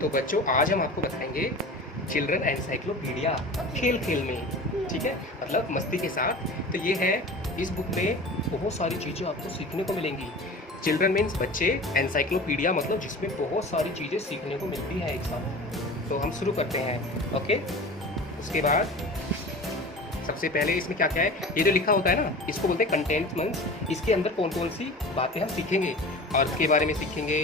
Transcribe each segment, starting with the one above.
तो बच्चों आज हम आपको बताएंगे चिल्ड्रन एनसाइक्लोपीडिया खेल खेल में, ठीक है, मतलब मस्ती के साथ। तो ये है, इस बुक में बहुत सारी चीज़ें आपको सीखने को मिलेंगी। चिल्ड्रन मीन्स बच्चे, एनसाइक्लोपीडिया मतलब जिसमें बहुत सारी चीज़ें सीखने को मिलती है एक साथ। तो हम शुरू करते हैं, ओके। उसके बाद सबसे पहले इसमें क्या क्या है, ये जो लिखा होता है ना, इसको बोलते हैं कंटेंट मीन्स। इसके अंदर कौन कौन सी बातें हम सीखेंगे, अर्थ के बारे में सीखेंगे,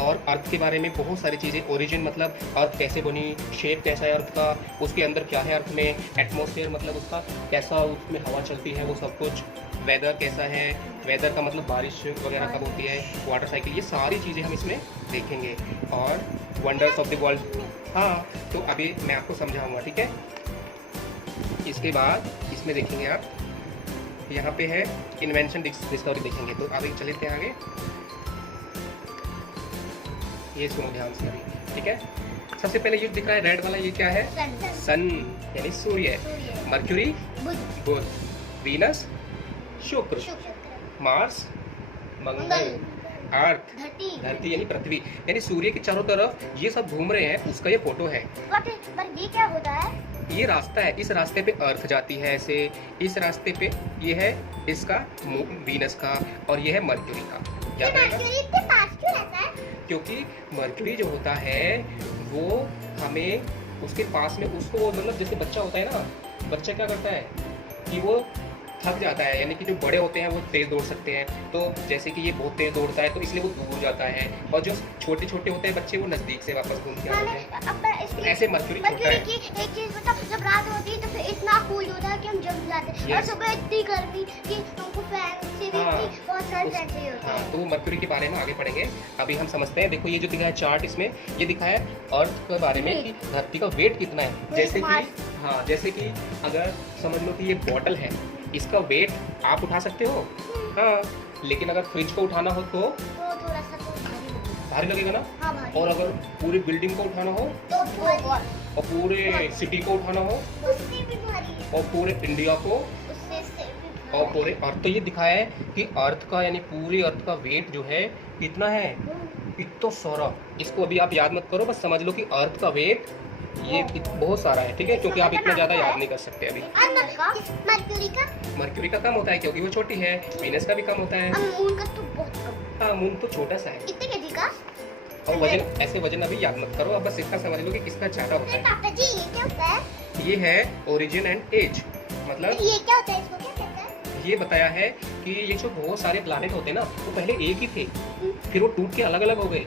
और अर्थ के बारे में बहुत सारी चीज़ें। ओरिजिन मतलब अर्थ कैसे बनी, शेप कैसा है अर्थ का, उसके अंदर क्या है अर्थ में, एटमॉस्फेयर मतलब उसका कैसा, उसमें हवा चलती है वो सब कुछ, वेदर कैसा है, वेदर का मतलब बारिश वगैरह कब होती है, वाटर साइकिल, ये सारी चीज़ें हम इसमें देखेंगे। और वंडर्स ऑफ द वर्ल्ड, हाँ, तो अभी मैं आपको समझाऊंगा, ठीक है। इसके बाद इसमें देखेंगे आप, यहाँ पे है इन्वेंशन डिस्कवरी देखेंगे। तो अभी चलते हैं आगे, ये सुनो ध्यान से अभी, ठीक है। सबसे पहले ये दिख रहा है रेड वाला, ये क्या है, सन यानी सूर्य, मर्क्यूरी बुध, वीनस शुक्र, मार्स मंगल, अर्थ धरती यानी पृथ्वी, यानी सूर्य के चारों तरफ ये सब घूम रहे हैं, उसका ये फोटो है। पर ये क्या होता है? ये रास्ता है, इस रास्ते पे अर्थ जाती है ऐसे, इस रास्ते पे ये है इसका वीनस का, और ये है मर्क्यूरी का। याद रहेगा? मर्क्यूरी इतने पास क्यों रहता है? क्योंकि मर्क्यूरी जो होता है वो हमें उसके पास में, उसको मतलब जैसे बच्चा होता है ना, बच्चा क्या करता है कि वो थक जाता है, यानी कि जो बड़े होते हैं वो तेज दौड़ सकते हैं, तो जैसे कि ये बहुत तेज दौड़ता है तो इसलिए वो दूर जाता है, और जो छोटे छोटे होते हैं बच्चे वो नजदीक से वापस घूम के आते हैं। ऐसे मर्क्यूरी छोटा है। की एक चीज बता, जब रात होती है तो फिर इतना कूल होता है कि हम जम जाते हैं, और सुबह इतनी गर्मी कि हमको फैन से भी बहुत सारे फैन चाहिए होते हैं। तो मर्क्यूरी के बारे में आगे पढ़ेंगे, अभी हम समझते हैं। देखो ये जो दिखा है चार्ट, इसमें ये दिखा है अर्थ के बारे में कि धरती का वेट कितना है। जैसे कि हाँ, जैसे कि अगर समझ लो कि ये बॉटल है, इसका वेट आप उठा सकते हो, हाँ, लेकिन अगर फ्रिज को उठाना हो तो थोड़ा सा भारी लगेगा ना। हाँ, भारी। और अगर पूरी बिल्डिंग को उठाना हो तो और पूरे सिटी को उठाना हो उससे भी भारी है, और पूरे इंडिया को उससे से भी और पूरे अर्थ। तो ये दिखाया है कि अर्थ का यानी पूरे अर्थ का वेट जो है कितना है, इतना सारा। इसको अभी आप याद मत करो, बस समझ लो कि अर्थ का वेट ये बहुत सारा है, ठीक है, क्योंकि आप इतना ज़्यादा याद नहीं कर सकते अभी। मर्क्यूरी का कम होता है क्योंकि वो छोटी है, वीनस का भी कम होता है, मून का तो बहुत कम। हाँ, मून तो छोटा सा है। कितने केजी का? और वजन, ऐसे वजन अभी याद मत करो, अब बस इतना समझ लो कि किसका ज़्यादा होता है। पापा जी ये क्या होता है? ये है ओरिजिन एंड एज, मतलब ये क्या होता है, इसको क्या कहते हैं? ये बताया है कि ये जो बहुत सारे प्लानेट होते हैं ना, वो पहले एक ही थे, फिर वो टूट के अलग अलग हो गए।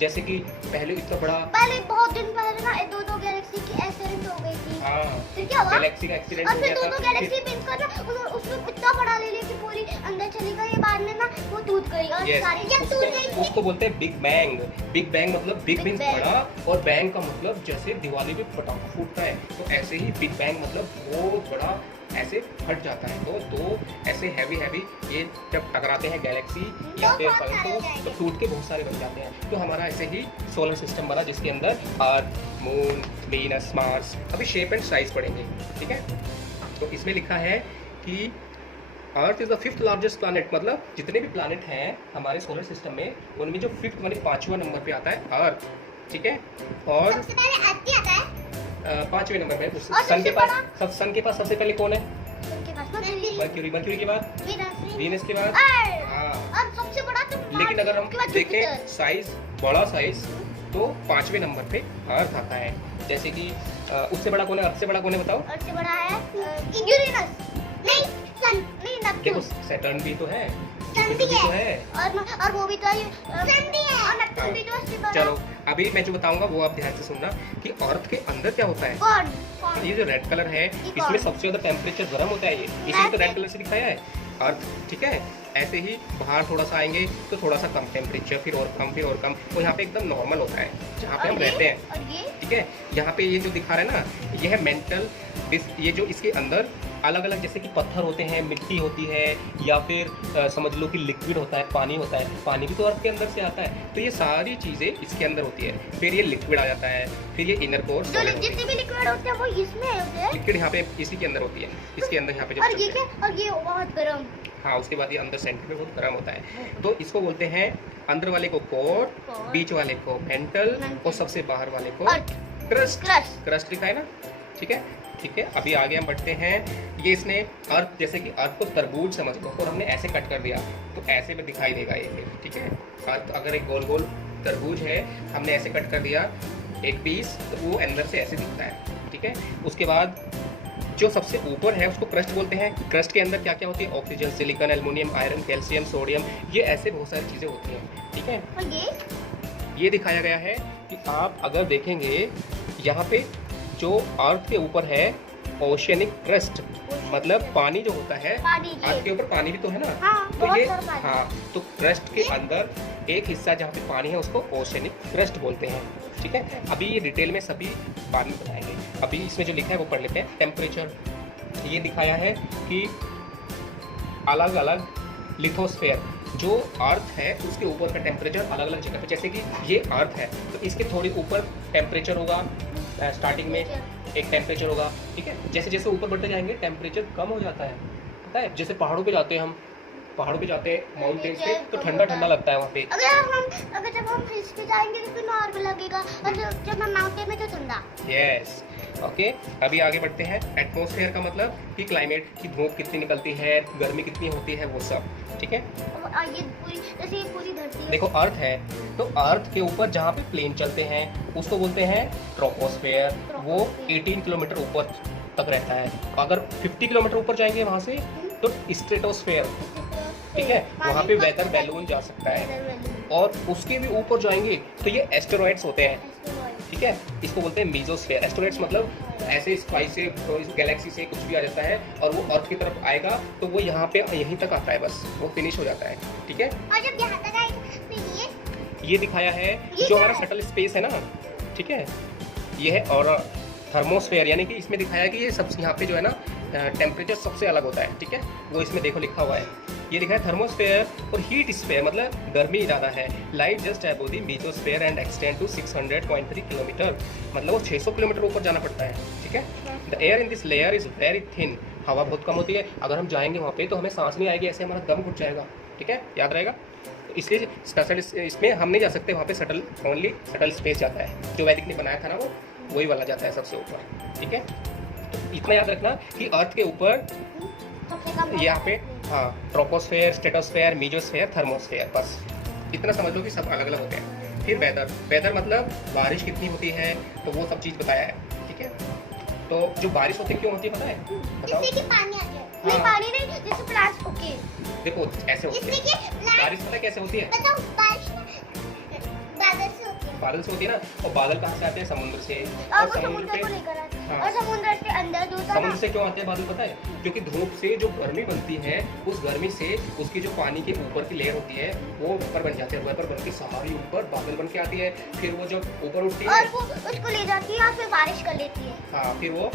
जैसे कि पहले इतना बड़ा, पहले बहुत दिन पहले ना दो गैलेक्सी की एक्सीडेंट हो गई थी। हाँ, फिर क्या हुआ? गैलेक्सी का एक्सीडेंट और हो फिर गया दो था। गैलेक्सी पिन कर ना उसमें इतना बड़ा ले लिया कि पूरी अंदर चली गई, बाद में ना वो टूट गई और सारी जब टूट गई। उसको बोलते हैं बिग बैंग। बिग बैंग मतलब बिग मींस बड़ा, और बैंग का मतलब जैसे दिवाली पे पटाखा फूटता है, तो ऐसे ही बिग बैंग मतलब बहुत बड़ा ऐसे फट जाता है। तो दो ऐसे हैवी ये जब टकराते हैं गैलेक्सी या फिर तो टूट के बहुत सारे बन जाते हैं। तो हमारा ऐसे ही सोलर सिस्टम बना, जिसके अंदर अर्थ, मून, वीनस, मार्स। अभी शेप एंड साइज पढ़ेंगे, ठीक है। तो इसमें लिखा है कि earth is the 5th largest planet, मतलब जितने भी प्लैनेट हैं हमारे सोलर सिस्टम में, उनमें जो 5th मतलब 5वां नंबर पे आता है अर्थ, ठीक है। और सबसे पहले अर्थ आता है 5वें नंबर पे सन के पास, सन के पास सबसे पहले कौन है, उनके पास मर्क्यूरी, मर्क्यूरी के बाद वीनस के बाद, और सबसे बड़ा तो लेकिन अगर हम देखें साइज, बड़ा साइज, तो 5वें नंबर पे अर्थ आता है। जैसे कि उससे बड़ा कौन है, अर्थ से बड़ा कौन है बताओ? अर्थ से बड़ा है यूरेनस, नहीं सन, नहीं देखो नेपच्यून, सैटर्न भी तो है, सन भी तो है, और वो भी तो है, सन भी है, और नेपच्यून भी तो है, उससे बड़ा। चलो अभी मैं जो बताऊंगा वो आप ध्यान से सुनना कि अर्थ के अंदर क्या होता है। कौन? ये जो रेड कलर है, इसमें सबसे ज्यादा टेम्परेचर गर्म होता है, ये इसलिए तो रेड कलर से दिखाया है अर्थ, ठीक है। ऐसे ही बाहर थोड़ा सा आएंगे तो थोड़ा सा कम टेम्परेचर, फिर और कम, फिर और कम, तो यहाँ पे एकदम नॉर्मल होता है जहाँ पे हम रहते हैं, ठीक है। यहाँ पे ये जो दिखा रहा है ना, ये है मेंटल, ये जो इसके अंदर अलग अलग जैसे कि पत्थर होते हैं, मिट्टी होती है, या फिर समझ लो कि लिक्विड होता है, पानी होता है, पानी भी तो अर्थ के अंदर से आता है। तो ये सारी चीज़ें इसके अंदर होती है, फिर ये लिक्विड आ जाता है, फिर ये इनर कोर, जितने भी लिक्विड होते हैं वो इसमें होते हैं, लिक्विड यहाँ पे इसी के अंदर होती है, इसके अंदर यहाँ पे और ये क्या, और ये बहुत गर्म, हाँ, उसके बाद ये अंदर सेंटर में बहुत गर्म होता है। तो इसको बोलते हैं अंदर वाले को कोर, बीच वाले को मेंटल और सबसे बाहर वाले को क्रस्ट। क्रस्ट लिखा है ना, ठीक है। ठीक है, अभी आगे हम बढ़ते हैं। ये इसने अर्थ, जैसे कि अर्थ को तरबूज समझ लो और हमने ऐसे कट कर दिया तो ऐसे में दिखाई देगा ये फिर, ठीक है। अर्थ अगर एक गोल गोल तरबूज है, हमने ऐसे कट कर दिया एक पीस, तो वो अंदर से ऐसे दिखता है, ठीक है। उसके बाद जो सबसे ऊपर है उसको क्रस्ट बोलते हैं। क्रस्ट के अंदर क्या क्या होती है? Oxygen, silicon, aluminium, iron, calcium, sodium, ये ऐसे बहुत सारी चीज़ें होती हैं, ठीक है। और ये दिखाया गया है कि आप अगर देखेंगे यहाँ पे जो अर्थ के ऊपर है ओशियनिक क्रस्ट, मतलब पानी जो होता है, अर्थ के ऊपर पानी भी तो है ना। हाँ, तो ये बहुत सारा पानी। हाँ, तो क्रस्ट के अंदर एक हिस्सा जहाँ पे पानी है उसको ओशियनिक क्रस्ट बोलते हैं, ठीक है। अभी ये डिटेल में सभी बाद में बताएंगे। अभी इसमें जो लिखा है वो पढ़ लेते हैं। टेम्परेचर, ये दिखाया है कि अलग अलग लिथोस्फेयर, जो अर्थ है उसके ऊपर का टेम्परेचर अलग अलग जगह पे, जैसे कि ये अर्थ है तो इसके थोड़ी ऊपर टेम्परेचर होगा, स्टार्टिंग में एक टेम्परेचर होगा, ठीक है। जैसे जैसे ऊपर बढ़ते जाएंगे टेम्परेचर कम हो जाता है, पता है। जैसे पहाड़ों पे जाते हैं हम, पहाड़ों पे जाते हैं माउंटेन्स पे, तो ठंडा ठंडा लगता है वहाँ पे। अगर जब हम हिल्स पे जाएंगे तो फिर नॉर्मल लगेगा, और जब हम माउंटेन में तो ठंडा। Yes, okay. अभी आगे बढ़ते हैं। एटमॉस्फेयर का मतलब कि क्लाइमेट की धूप कितनी निकलती है, गर्मी कितनी होती है, वो सब, ठीक है। और ये पूरी, जैसे ये पूरी धरती है। देखो अर्थ है, तो अर्थ के ऊपर जहाँ पे प्लेन चलते हैं उसको बोलते हैं ट्रोपोस्फेयर। वो 18 किलोमीटर ऊपर तक रहता है। अगर 50 किलोमीटर ऊपर जाएंगे वहाँ से तो स्ट्रेटोस्फेयर, ठीक है, वहाँ पे वेदर बैलून जा सकता है। और उसके भी ऊपर जाएंगे तो ये एस्टेरॉइड्स होते हैं, ठीक है। इसको बोलते हैं मीजोस्फेयर। एस्टेरॉइड्स मतलब ऐसे स्पाइस से, गैलेक्सी से कुछ भी आ जाता है और वो अर्थ की तरफ आएगा तो वो यहाँ पे यहीं तक आता है, बस वो फिनिश हो जाता है, ठीक है। और जब यहाँ तक आएगा फिर ये दिखाया है जो हमारा शटल स्पेस है ना, ठीक है, ये है। और थर्मोस्फेयर, यानी कि इसमें दिखाया है कि ये सब यहाँ पे जो है ना टेम्परेचर सबसे अलग होता है, ठीक है। वो इसमें देखो लिखा हुआ है, ये लिखा है थर्मोस्फेयर। और हीट स्फेयर मतलब गर्मी ज़्यादा है। Light just above the mesosphere and extend to 600.3 kilometre, मतलब वो 600 किलोमीटर ऊपर जाना पड़ता है, ठीक है। The air in this layer is very thin, हवा बहुत कम होती है। अगर हम जाएंगे वहाँ पे तो हमें सांस नहीं आएगी, ऐसे हमारा दम घुट जाएगा, ठीक है, याद रहेगा। तो इसलिए शटल इसमें हम नहीं जा सकते वहाँ पे, शटल ओनली शटल स्पेस जाता है। जो वैदिक ने बनाया था ना वो वही वाला जाता है सबसे ऊपर, ठीक है। तो इतना याद रखना कि अर्थ के ऊपर यहाँ पे हाँ ट्रोपोस्फेयर, स्ट्रेटोस्फेयर, मीजोस्फेयर, थर्मोस्फेयर, बस इतना समझ लो कि सब अलग अलग होते हैं। फिर वेदर, वेदर मतलब बारिश कितनी होती है, तो वो सब चीज़ बताया है, ठीक है। तो जो बारिश होती है क्यों होती है पता है? बताओ। इसलिए कि पानी आ जाए। हाँ। नहीं पानी नहीं, जैसे प्लांट्स। ओके, देखो ऐसे होती इसलिए कि है बारिश, पता है कैसे होती है? बताओ, बारिश बादल से होती है। बादल से होती है ना, और बादल कहाँ से आते हैं? समुद्र से। और वो समुद्र को लेकर आते हैं। हाँ। और समुद्र के अंदर जो था समुद्र से क्यों आते हैं बादल पता है? क्योंकि धूप से जो गर्मी बनती है, उस गर्मी से उसकी जो पानी के ऊपर की लेयर होती है वो वेपर बन जाती है। वेपर बन के सारी ऊपर बादल बन के आती है। फिर वो जब ऊपर उठती है और वो उसको ले जाती है और फिर बारिश कर लेती है। हाँ, फिर वो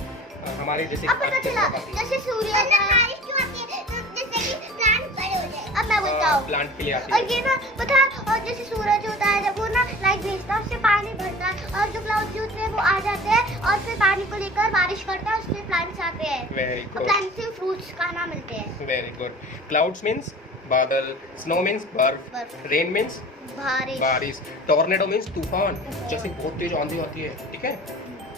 हमारे जैसे अब पता चला जैसे सूर्य का बारिश क्यों आती है, तो जैसे कि प्लांट बड़े हो जाए। अब मैं बोलता हूँ प्लांट के लिए आती और है। ये ना पता है, और जैसे सूरज होता है जब वो ना लाइट भेजता है उससे पानी भरता है, और जो क्लाउड होते हैं वो आ जाते हैं और फिर पानी को लेकर बारिश करता है, उससे प्लांट्स आते हैं। वेरी और गुड, प्लांट से फ्रूट्स खाना मिलते हैं। Very good. क्लाउड्स मीन्स बादल, स्नो मीन्स बर्फ, रेन मीन्स बारिश, टॉर्नेडो मीन्स तूफान, जैसे बहुत तेज आंधी आती है, ठीक है।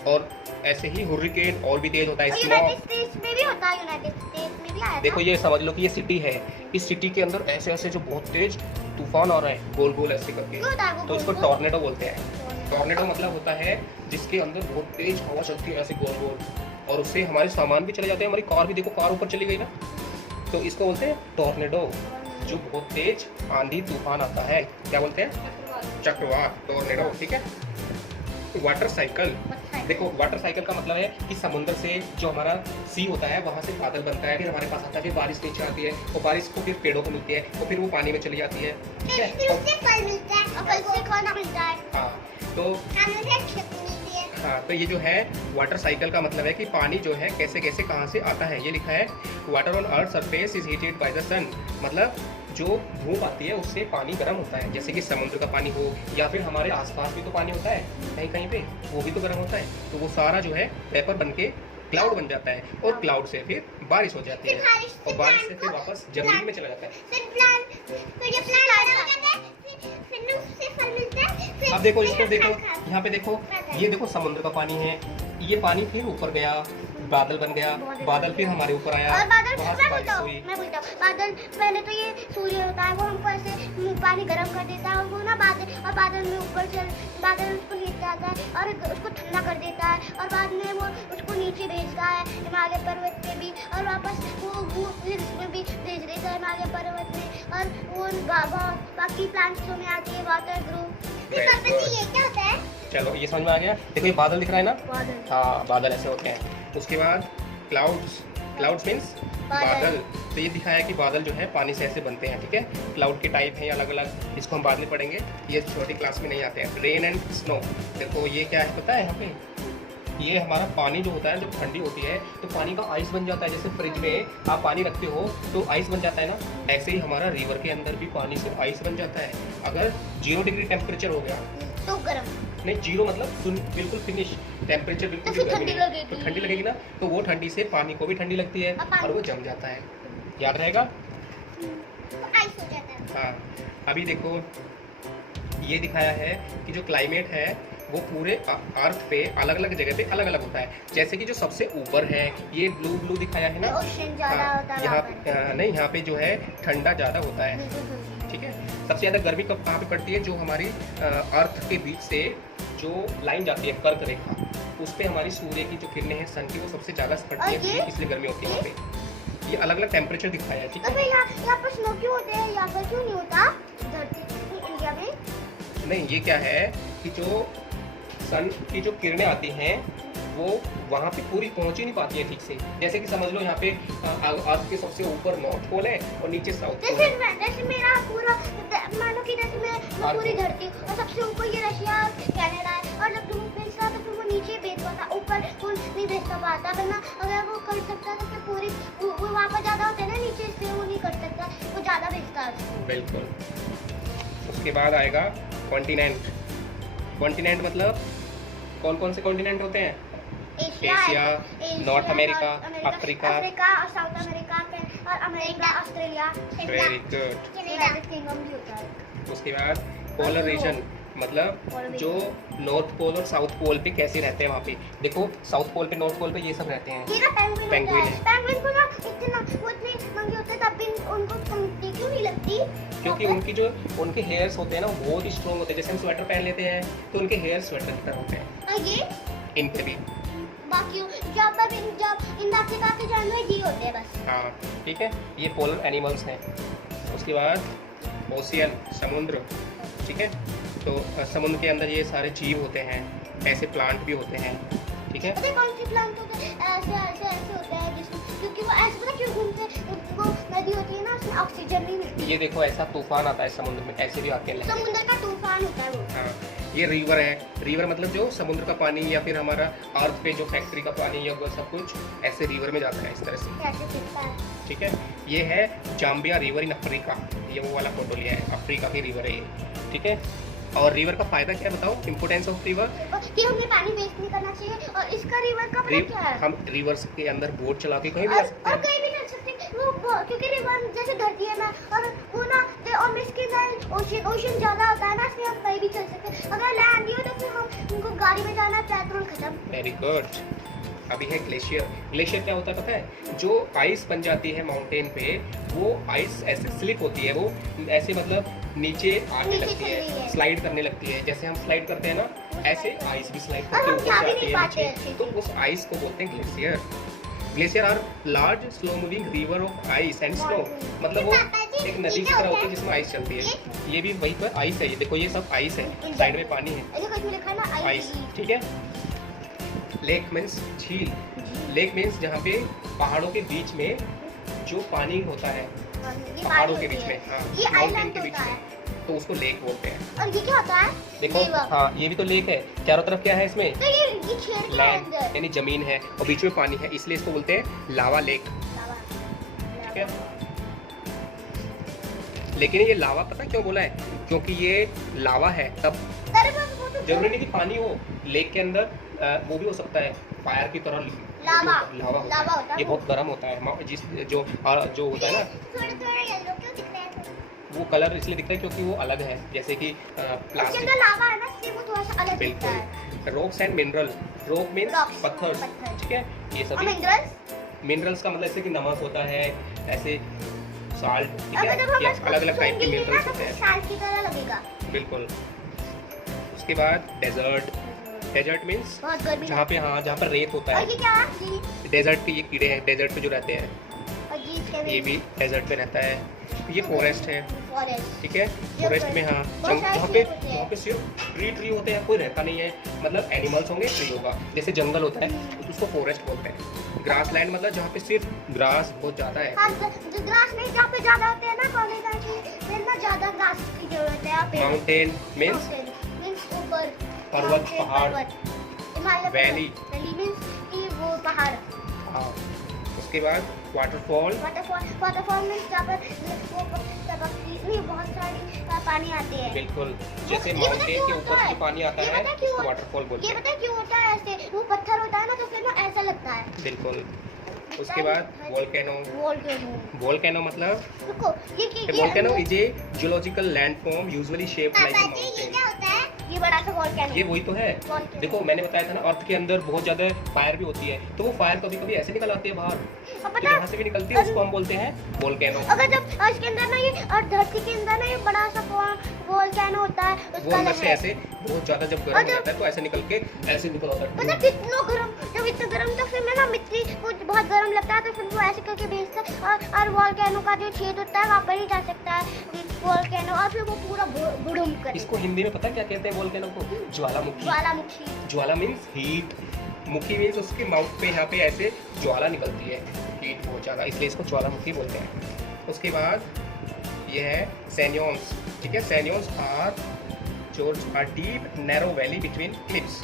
और ऐसे ही हुर्रिकेन और भी तेज होता है, यूनाइटेड स्मॉग। स्टेट्स में भी होता है, यूनाइटेड स्टेट्स में भी आया था। देखो ये समझ लो कि ये सिटी है, इस सिटी के अंदर ऐसे ऐसे जो बहुत तेज तूफान आ रहे हैं गोल गोल ऐसे करके, क्यों होता है वो तो इसको गोल गोल? टॉर्नेडो बोलते हैं। टॉर्नेडो मतलब होता है जिसके अंदर बहुत तेज हवा चलती है ऐसे गोल गोल, और उससे हमारे सामान भी चले जाते हैं। हमारी कार भी देखो, कार ऊपर चली गई ना, तो इसको बोलते हैं टॉर्नेडो। जो बहुत तेज आंधी तूफान आता है क्या बोलते हैं? चक्रवात, टॉर्नेडो, ठीक है। वाटर साइकिल, देखो वाटर साइकिल का मतलब है कि समुद्र से जो हमारा सी होता है वहाँ से बादल बनता है, फिर हमारे पास आता है, फिर बारिश नीचे आती है, और बारिश को फिर पेड़ों को मिलती है, और फिर वो पानी में चली जाती है, ठीक है। फिर उससे फल मिलता है और फल से खाना मिलता है। हाँ, तो मिलती है। हाँ, तो ये जो है वाटर साइकिल का मतलब है कि पानी जो है कैसे कैसे कहाँ से आता है। ये लिखा है water on earth surface is heated by the sun, मतलब जो धूप आती है उससे पानी गर्म होता है, जैसे कि समुद्र का पानी हो या फिर हमारे आसपास भी तो पानी होता है कहीं कहीं पे, वो भी तो गर्म होता है। तो वो सारा जो है वेपर बन के क्लाउड बन जाता है और क्लाउड से फिर बारिश हो जाती फिर है बारिश से और बारिश से plant फिर को- वापस जमीन में चला जाता है। फिर ये प्लांट बड़ा हो जाता है, फिर उससे फल मिलता है, फिर अब देखो फिर इसको हम देखो, खाते यहाँ पे देखो, हैं। ये देखो समुद्र का पानी है, ये पानी फिर ऊपर गया, बादल बन गया, बादल फिर हमारे ऊपर आया, और बादल वहाँ से मैं बारिश बोलता हुई। हूँ मैं बोलता हूँ बादल पहले तो ये सूर्य होता है, वो हमको ऐसे पानी गर्म कर देता है और वो ना बादल और बादल में ऊपर चल बादल उसको लेके आता है और उसको ठंडा कर देता है और बाद में वो उसको नीचे भेजता है हिमालय पर्वत पे भी और वापस वो हिल्स में भी भेज देता है हिमालय पर्वत में और वो बाकी प्लांट्सों में आके वाटर ग्रुप। ये क्या होता है? चलो ये समझ में आ गया। देखो ये बादल दिख रहा है ना, बादल। हाँ बादल ऐसे होते हैं। उसके बाद क्लाउड्स, क्लाउड्स मीन्स बादल। तो ये दिखाया कि बादल जो है पानी से ऐसे बनते हैं, ठीक है। क्लाउड के टाइप हैं अलग अलग, इसको हम बाद में पढ़ेंगे, ये छोटी क्लास में नहीं आते हैं। रेन एंड स्नो, देखो ये क्या है पता है, यहाँ पे ये हमारा पानी जो होता है जब ठंडी होती है तो पानी का आइस बन जाता है। जैसे फ्रिज में आप पानी रखते हो तो आइस बन जाता है ना, ऐसे ही हमारा रिवर के अंदर भी पानी से आइस बन जाता है। अगर 0 डिग्री टेम्परेचर हो गया, तो गर्म नहीं 0 मतलब बिल्कुल फिनिश टेम्परेचर, बिल्कुल तो फिर भी गर्मी ठंडी नहीं। लगेगी। तो ठंडी लगेगी ना, तो वो ठंडी से पानी को भी ठंडी लगती है और पानी- और वो जम जाता है। याद रहेगा। तो आइस हो जाता है। हाँ अभी देखो ये दिखाया है कि जो क्लाइमेट है वो पूरे अर्थ पे अलग अलग जगह पे अलग अलग होता है। जैसे कि जो सबसे ऊपर है ये ब्लू ब्लू दिखाया है ना, ओशन ज्यादा हाँ, होता है यहाँ वहाँ पर। नहीं यहाँ पे जो है ठंडा ज़्यादा होता है, ठीक है। सबसे ज़्यादा गर्मी कब कहाँ पे पड़ती है, जो हमारी अर्थ के बीच से जो लाइन जाती है कर्क रेखा, उस पे हमारी सूर्य की जो किरणें हैं सन की वो सबसे ज़्यादा पड़ती और ये? है, इसलिए गर्मी होती है वहाँ पे। ये अलग अलग टेम्परेचर दिखाया है, ठीक अबे है। यहाँ पर स्नो क्यों होते हैं, यहाँ पर क्यों नहीं होता धरती इंडिया में? नहीं ये क्या है कि जो सन की जो किरणें आती हैं वो वहाँ पे पूरी पहुँच ही नहीं पाती है ठीक से। जैसे कि समझ लो यहाँ पे अर्थ के सबसे ऊपर नॉर्थ पोल है और नीचे साउथ पोल है। जैसे मेरा पूरा मानो कि जैसे मैं पूरी धरती और सबसे ऊपर ये रशिया और कनाडा है और जब धूप भेजता तो फिर वो नीचे भेज पाता, ऊपर फुल नहीं भेज पाता, वरना अगर वो कर सकता तो फिर पूरी वो वहाँ पर ज़्यादा होता है ना नीचे, इसलिए वो नहीं कर सकता, वो ज़्यादा भेजता है उसको। बिल्कुल। उसके बाद आएगा कॉन्टिनेंट। कॉन्टिनेंट मतलब कौन कौन से कॉन्टिनेंट होते हैं? एशिया, नॉर्थ अमेरिका, अफ्रीका और साउथ अमेरिका और America, Australia, very good. United kingdom भी होता है। उसके बाद पोलर रीजन मतलब जो नॉर्थ पोल और साउथ पोल पे कैसे रहते हैं वहाँ पे। देखो साउथ पोल पे नॉर्थ पोल पे ये सब रहते हैं। ये ना पेंगुइन पेंगुइन होता है। है। पेंगुइन को ना इतना वो इतने महंगे होते हैं तब भी उनको पंक्ति क्यों नहीं लगती? क्योंकि उनकी जो उनके हेयर्स होते हैं ना वो बहुत ही स्ट्रॉन्ग होते हैं। जैसे हम स्वेटर पहन लेते हैं तो उनके हेयर स्वेटर की तरह होते हैं, और ये इन पे भी। बाकी जब इन अफ्रीका के जानवर ये होते हैं बस। हाँ ठीक है, ये पोलर एनिमल्स हैं। उसके बाद ओशियन, समुद्र, ठीक है। तो समुद्र के अंदर ये सारे जीव होते हैं, ऐसे प्लांट भी होते हैं, ठीक है। पता है कौन सी प्लांट होते हैं ऐसे होते हैं जिसमें, क्योंकि वो ऐसे पता क्यों घूमते हैं, वो नदी होती है ना उसमें ऑक्सीजन नहीं मिलती। ये देखो ऐसा तूफान आता है समुद्र में, ऐसे भी आते हैं लहरें। समुद्र का तूफान होता है वो। हाँ ये रिवर है। रिवर मतलब जो समुद्र का पानी या फिर हमारा अर्थ पे जो फैक्ट्री का पानी या वो सब कुछ ऐसे रिवर में जाता है इस तरह से, कैसे फिरता है। ठीक है। ये है जाम्बिया रिवर इन अफ्रीका, ये वो वाला फोटो लिया है, अफ्रीका की रिवर है ये, ठीक है। और रिवर का फायदा क्या है बताओ, इम्पोर्टेंस ऑफ रिवर। कि हमें पानी वेस्ट नहीं करना चाहिए और इसका रिवर का पता क्या है? हम रिवर्स के अंदर बोट चला के कहीं भी जा सकते और हैं। कहीं भी चल सकते हैं। क्योंकि रिवर जैसे धरती है ना और वो ना और इसके अंदर ओशन ज्यादा होता है ना, इसलिए हम कहीं भी चल सकते हैं। अगर लैंड नहीं हो तो फिर हम उनको गाड़ी में जाना है, पेट्रोल खत्म। Very good. अभी है ग्लेशियर। ग्लेशियर क्या होता है पता है, जो आइस बन जाती है माउंटेन पे वो आइस ऐसे स्लिप होती है, वो ऐसे मतलब नीचे आने नीचे लगती चली है, है। स्लाइड करने लगती है। जैसे हम स्लाइड करते हैं ना, ऐसे आइस भी स्लाइड और करके हम ऊपर जा से भी आती नहीं है पाते नीचे, अच्छे तो से। उस आइस को बोलते हैं glacier. Glacier are large slow moving river of ice and snow, मतलब वो एक नदी की तरह होती है जिसमें आइस चलती है। ये भी वहीं पर आइस है, ये देखो ये सब आइस है, साइड में पानी है, देखो इसमें लिखा है ना आइस, ठीक है। लेक मीन्स झील। लेक मीन्स जहाँ पे पहाड़ों के बीच में जो पानी होता है, पहाड़ों के बीच में, हाँ ये माउंटेन आइलैंड के बीच होता है। में, तो उसको लेक बोलते हैं। और ये क्या होता है? देखो रिवर। हाँ ये भी तो लेक है, चारों तरफ क्या है इसमें, तो ये छेड़ के लैंड अंदर यानी जमीन है और बीच में पानी है, इसलिए इसको बोलते हैं लावा लेक, ठीक है। लेकिन ये लावा पता क्यों बोला है, क्योंकि ये लावा है तब अरे बस वो तो जरूरी नहीं कि पानी हो, लेक के अंदर वो भी हो सकता है, फायर की तरह लावा लावा होता लावा है। होता है ये बहुत गर्म होता है। जिस जो होता है ना, थोड़ा थोड़ा येलो क्यों दिख रहा है? वो कलर इसलिए दिखता है क्योंकि वो अलग है, जैसे कि उसके प्लास्टिक। अंदर लावा है ना, इसलिए वो थोड़ा सा अलग दिखता है। बिल्कुल। Rocks and mineral, rock means Rocks, पत्थर, पत्थर। ठीक है। ये और सभी मिनरल्स मिनरल्स का मतलब ऐसे कि नमक होता है, ऐसे साल्ट, ठीक अगर है, जब हम ये इसको अलग अलग टाइप के सूंघेंगे ना मिनरल्स तो होते फिर हैं। साल की तरह लगेगा। बिल्कुल। उसके बाद डेजर्ट, डेजर्ट मीन्स बहुत गर्मी जहाँ पे, हाँ, जहाँ पर रेत होता और है। ये क्या है? ये डेजर्ट के ये कीड़े हैं, डेजर्ट पे जो रहते हैं, और ये इसके ये भी डेजर्ट पे रहता है। ये फॉरेस्ट है, फॉरेस्ट। ठीक है। फॉरेस्ट में, हाँ, बहुत सारे जहाँ पेड़ होते हैं। पे सिर्फ ट्री होते हैं, कोई रहता नहीं है, मतलब एनिमल्स होंगे, ट्री होगा। जैसे जंगल होता है तो उसको फॉरेस्ट बोलते हैं। ग्रास लैंड मतलब जहाँ पे सिर्फ ग्रास बहुत ज़्यादा है। हाँ, जो ग्रास नहीं, जहाँ पे ज्यादा होते हैं ना कॉलेज में ना, ज्यादा ग्रास की जरूरत है यहाँ पे। माउंटेन मीन्स मीन्स ऊपर पर्वत, mountain, पहाड़। पर्वत। हिमालय Valley। वैली मीन्स कि वो पहाड़। हाँ। उसके बाद वाटरफॉल, वाटरफॉल मीन्स जहाँ पर वो टपकती नहीं, बहुत सारी पानी आती है। बिल्कुल। जैसे ये पता माउंटेन क्यों के होता ऊपर है? से पानी आता ये है पता क्यों उसको होता- वाटरफॉल बोलते ये हैं। पता है क्यों होता है ऐसे? वो पत्थर होता है ना, तो फिर ना ऐसा लगता है। बिल्कुल। उसके बाद वोल्केनो, वोल्केनो। वोल्केनो मतलब रुको, ये volcano is a geological landform usually shaped like a mountain. होता है? ये बड़ा सा वोल्केनो। ये वही तो है। Volcano। देखो, मैंने बताया था ना, अर्थ के अंदर बहुत ज्यादा फायर भी होती है, तो वो फायर कभी कभी ऐसे निकल आती है बाहर, और तो पता जहाँ से भी निकलती है उसको हम बोलते हैं वोल्केनो। अगर जब इसके अंदर ना, ये और धरती के अंदर ना, ये बड़ा सा वोल्केनो होता है, वो उसका अंदर से लहर। ऐसे बहुत ज्यादा जब गर्म और हो जब- जाता है तो ऐसे निकल के ऐसे निकल आता है। मतलब कितना गर्म, जब इतना गर्म, तो फिर मैं ना मिट्टी को बहुत गर्म लगता है, तो फिर वो ऐसे करके भेजता है, और वोल्केनो का जो छेद होता है वहाँ पर ही जा सकता है वोल्केनो, और फिर वो पूरा बुडुम कर। इसको हिंदी में पता है क्या कहते हैं वोल्केनो को? ज्वालामुखी। ज्वालामुखी। ज्वाला मीन्स हीट, मुखी मीन्स उसके माउथ पे यहाँ पे ऐसे ज्वाला निकलती है, हीट बहुत ज़्यादा, इसलिए इसको ज्वालामुखी बोलते हैं। उसके बाद ये है सैनियंस, ठीक है। Canyons are deep narrow valley between cliffs.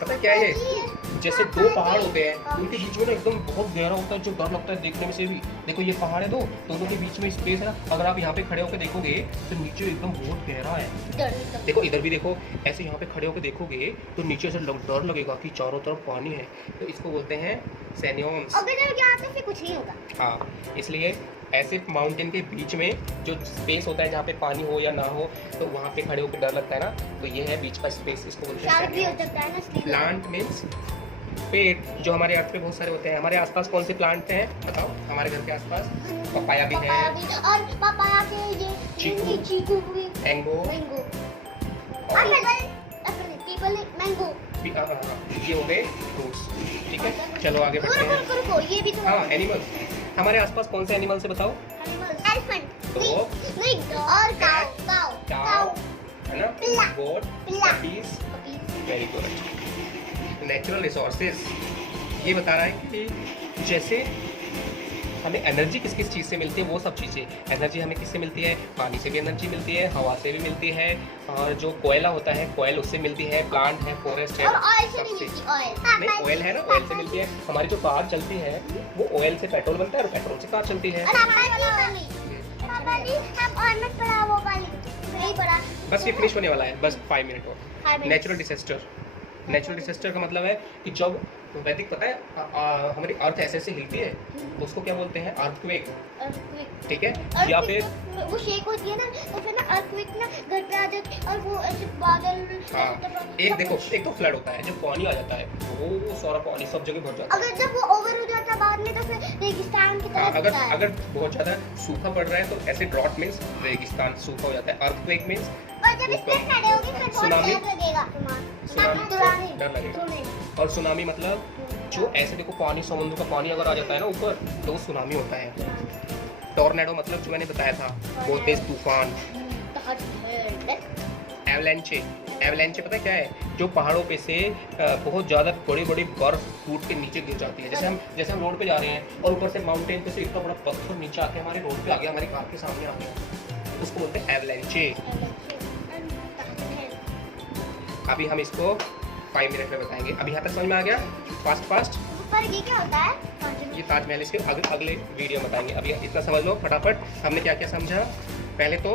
पता है क्या है ये? जैसे दो पहाड़ होते हैं, उनके बीच में ना एकदम बहुत गहरा होता है, जो डर लगता है देखने में से भी। देखो, ये पहाड़ है दो, दोनों के बीच में स्पेस है ना, अगर आप यहाँ पे खड़े होकर देखोगे तो नीचे एकदम बहुत गहरा है। देखो, इधर भी देखो, ऐसे यहाँ पे खड़े होकर देखोगे तो नीचे से डर लगेगा कि चारों तरफ पानी है, तो इसको बोलते हैं सैनियंस। अगर जब यहाँ पे फिर कुछ नहीं होगा। हाँ, इसलिए ऐसे माउंटेन के बीच में जो स्पेस होता है जहाँ पे पानी हो या ना हो, तो वहाँ पे खड़े होकर डर लगता है ना, तो ये है बीच का स्पेस, इसको बोलते शार्क भी हो हैं। सकता है ना, इसलिए। प्लांट मीन्स पेड़, जो हमारे अर्थ पे बहुत सारे होते हैं। हमारे आसपास कौन से प्लांट हैं बताओ? हमारे घर के आसपास पपाया भी है, और पापाया के ये चीकू। चीकू भी, मैंगो, मैंगो, और पीपल मैंगो। ये हो गए फ्रूट्स, ठीक है। चलो आगे बढ़ते हैं। रुको रुको, ये भी तो हाँ, एनिमल्स। हमारे आसपास कौन से एनिमल्स है बताओ? एलिफेंट। Dog, नहीं, और काऊ, काऊ, काऊ, है ना, पिल्ला, गोट, पिल्ला। Puppies. Very good. Natural resources ये बता रहा है कि जैसे हमें एनर्जी किस किस चीज़ से मिलती है, वो सब चीज़ें। एनर्जी हमें किससे मिलती है? पानी से भी एनर्जी मिलती है, हवा से भी मिलती है, और जो कोयला होता है, कोयल उससे मिलती है, प्लांट है, फॉरेस्ट है, और ऑयल से नहीं सबसे। मिलती, ऑयल। नहीं, ऑयल है ना, ऑयल से मिलती है। हमारी जो कार चलती है वो ऑयल से पेट्रोल बनता है और पेट्रोल से कार चलती है। और पापा जी, हम ऑयल में पड़ा वो वाली नहीं पड़ा। बस ये फिनिश होने वाला है, बस 5 मिनट और। 5 minute. Natural disaster, natural disaster का मतलब है कि जब वैदिक पता है हमारी अर्थ ऐसे ऐसे हिलती है तो उसको क्या बोलते हैं? अर्थक्वेक, ठीक है। या फिर वो शेक होती है ना, तो फिर ना अर्थक्वेक ना घर पे आ जाती है, और वो ऐसे बादल। हाँ, एक देखो, एक तो फ्लड होता है जब पानी आ जाता है, वो सारा पानी सब जगह भर जाता है। अगर जब वो ओवर हो जाता है बाद में, तो फिर रेगिस्तान की हाँ, तरह अगर दिखता है। अगर बहुत ज़्यादा सूखा पड़ रहा है तो ऐसे ड्रॉट मीन्स रेगिस्तान, सूखा हो जाता है। अर्थक्वेक मीन्स और जब इस पे खड़े होगे फिर बहुत सुनामी। डर लगेगा। सुनामी, तुरानी, डर लगेगा। तुरानी। और सुनामी मतलब जो ऐसे देखो, पानी, समुद्र का पानी अगर आ जाता है ना ऊपर, तो वो सुनामी होता है। टॉर्नेडो मतलब जो मैंने बताया था, बहुत तेज तूफान। एवलांचे, एवलांचे पता है क्या है? जो पहाड़ों पे से बहुत ज़्यादा बड़ी बड़ी बर्फ टूट के नीचे गिर जाती है। जैसे हम रोड पे जा रहे हैं और ऊपर से माउंटेन पे से इतना बड़ा पत्थर नीचे आके हमारे रोड पे आ गया, हमारी कार के सामने आ गया, उसको बोलते हैं एवलांचे। अभी हम इसको 5 मिनट में बताएंगे। अभी यहाँ तक समझ में आ गया? फास्ट। पर ये क्या होता है? ये ताजमहल, इसके अगले वीडियो में बताएंगे। अभी इतना समझ लो फटाफट, हमने क्या क्या समझा। पहले तो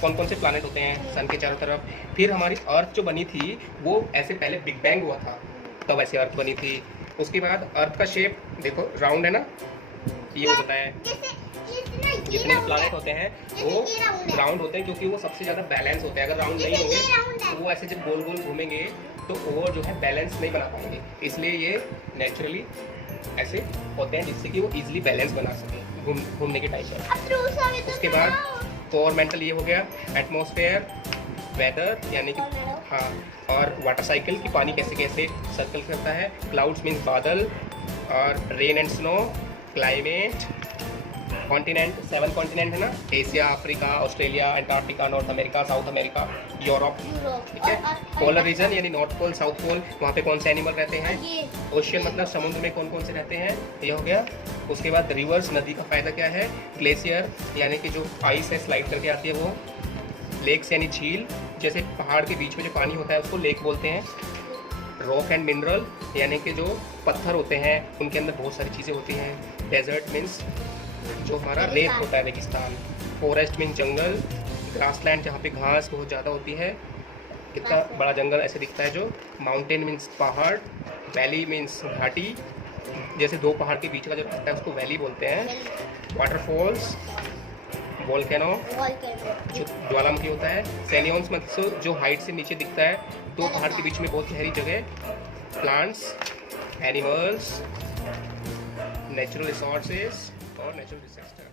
कौन कौन से प्लैनेट होते हैं सन के चारों तरफ, फिर हमारी अर्थ जो बनी थी वो ऐसे पहले बिग बैंग हुआ था, तब ऐसे अर्थ बनी थी। उसके बाद अर्थ का शेप देखो राउंड है ना, ये वो बताया है। जितने प्लैनेट होते हैं वो राउंड होते हैं क्योंकि वो सबसे ज़्यादा बैलेंस होते हैं। अगर राउंड नहीं होंगे तो वो ऐसे जब गोल गोल घूमेंगे तो वो जो है बैलेंस नहीं बना पाएंगे, इसलिए ये नेचुरली ऐसे होते हैं जिससे कि वो इजीली बैलेंस बना सके घूमने के टाइम पर। उसके बाद कोरमेंटल ये हो गया, एटमॉस्फेयर, वेदर यानी कि हाँ, और वाटर साइकिल की पानी कैसे कैसे सर्कल करता है, क्लाउड्स मीन्स बादल, और rain and snow, climate, continent 7 continent है ना, Asia, Africa, Australia, Antarctica, north America, south America, Europe, ठीक है। पोलर रीजन यानी नॉर्थ पोल, साउथ पोल, वहाँ पे कौन से एनिमल रहते हैं। ओशियन मतलब समुद्र में कौन कौन से रहते हैं, ये हो गया। उसके बाद रिवर्स, नदी का फ़ायदा क्या है, ग्लेशियर यानी कि जो आइस है स्लाइड करके आती है वो, लेक्स यानी झील, जैसे पहाड़ के बीच में जो पानी होता है उसको लेक बोलते हैं। रॉक एंड मिनरल यानी कि जो पत्थर होते हैं उनके अंदर बहुत सारी चीज़ें होती हैं। डेजर्ट मीन्स जो हमारा रेत होता है, रेगिस्तान। फॉरेस्ट मीन्स जंगल, ग्रासलैंड जहाँ पे घास बहुत ज़्यादा होती है, कितना बड़ा जंगल ऐसे दिखता है जो। माउंटेन मीन्स पहाड़, वैली मीन्स घाटी, जैसे दो पहाड़ के बीच का जो रास्ता है उसको वैली बोलते हैं। वाटरफॉल्स, वोल्केनो जो ज्वालामुखी होता है। सैलियंस मतलब जो हाइट से नीचे दिखता है, दो पहाड़ के बीच में बहुत गहरी जगह। प्लांट्स, एनिमल्स, नेचुरल रिसोर्सेज और नेचुरल डिजास्टर।